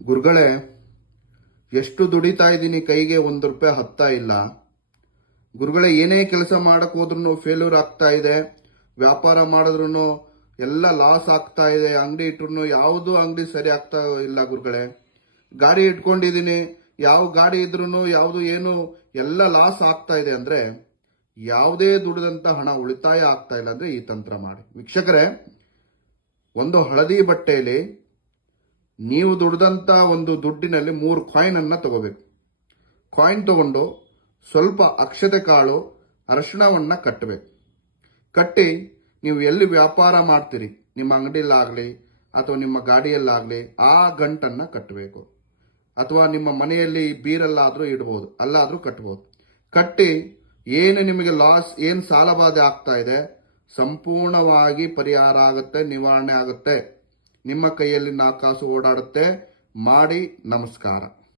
ಗುರುಗಳೇ, ಎಷ್ಟು ದುಡಿತಾ ಇದ್ದೀನಿ, ಕೈಗೆ ₹1 ಹತ್ತಾ ಇಲ್ಲ. ಗುರುಗಳೇ, ಏನೇ ಕೆಲಸ ಮಾಡಕ್ ಹೋದ್ರೂ ಫೇಲ್ಯೂರ್ ಆಗ್ತಾ ಇದೆ. ವ್ಯಾಪಾರ ಮಾಡಿದ್ರು ಎಲ್ಲ ಲಾಸ್ ಆಗ್ತಾ ಇದೆ. ಅಂಗಡಿ ಇಟ್ರು ಯಾವುದು ಅಂಗಡಿ ಸರಿ ಆಗ್ತಾ ಇಲ್ಲ. ಗುರುಗಳೇ, ಗಾಡಿ ಇಟ್ಕೊಂಡಿದ್ದೀನಿ, ಯಾವ ಗಾಡಿ ಇದ್ರೂ ಯಾವುದು ಏನು ಎಲ್ಲ ಲಾಸ್ ಆಗ್ತಾ ಇದೆ. ಅಂದ್ರೆ ಯಾವುದೇ ದುಡಿದಂತ ಹಣ ಉಳಿತಾಯ ಆಗ್ತಾ ಇಲ್ಲ. ಅಂದ್ರೆ ಈ ತಂತ್ರ ಮಾಡಿ. ವೀಕ್ಷಕರೇ, ಒಂದು ಹಳದಿ ಬಟ್ಟೆಯಲ್ಲಿ ನೀವು ದುಡ್ದಂತ ಒಂದು ದುಡ್ಡಿನಲ್ಲಿ 3 ಕಾಯಿನ್ ಅನ್ನ ತಗೋಬೇಕು. ಕಾಯಿನ್ ತಗೊಂಡು ಸ್ವಲ್ಪ ಅಕ್ಷತೆ ಕಾಳು ಅರಶಿಣವನ್ನ ಕಟ್ಟಬೇಕು. ಕಟ್ಟಿ ನೀವು ಎಲ್ಲಿ ವ್ಯಾಪಾರ ಮಾಡ್ತೀರಿ, ನಿಮ್ಮ ಅಂಗಡಿಯಲ್ಲಾಗಲಿ ಅಥವಾ ನಿಮ್ಮ ಗಾಡಿಯಲ್ಲಾಗಲಿ ಆ ಗಂಟನ್ನ ಕಟ್ಟಬೇಕು. ಅಥವಾ ನಿಮ್ಮ ಮನೆಯಲ್ಲಿ ಬೀರಲ್ಲಾದರೂ ಇಡ್ಬೋದು, ಅಲ್ಲಾದರೂ ಕಟ್ಬೋದು. ಕಟ್ಟಿ ಏನು ನಿಮಗೆ ಲಾಸ್, ಏನು ಸಾಲಬಾಧೆ ಆಗ್ತಾ ಇದೆ, ಸಂಪೂರ್ಣವಾಗಿ ಪರಿಹಾರ ಆಗುತ್ತೆ, ನಿವಾರಣೆ ಆಗುತ್ತೆ. ನಿಮ್ಮ ಕೈಯಲ್ಲಿ 4 ಕಾಸು ಓಡಾಡುತ್ತೆ. ಮಾಡಿ. ನಮಸ್ಕಾರ.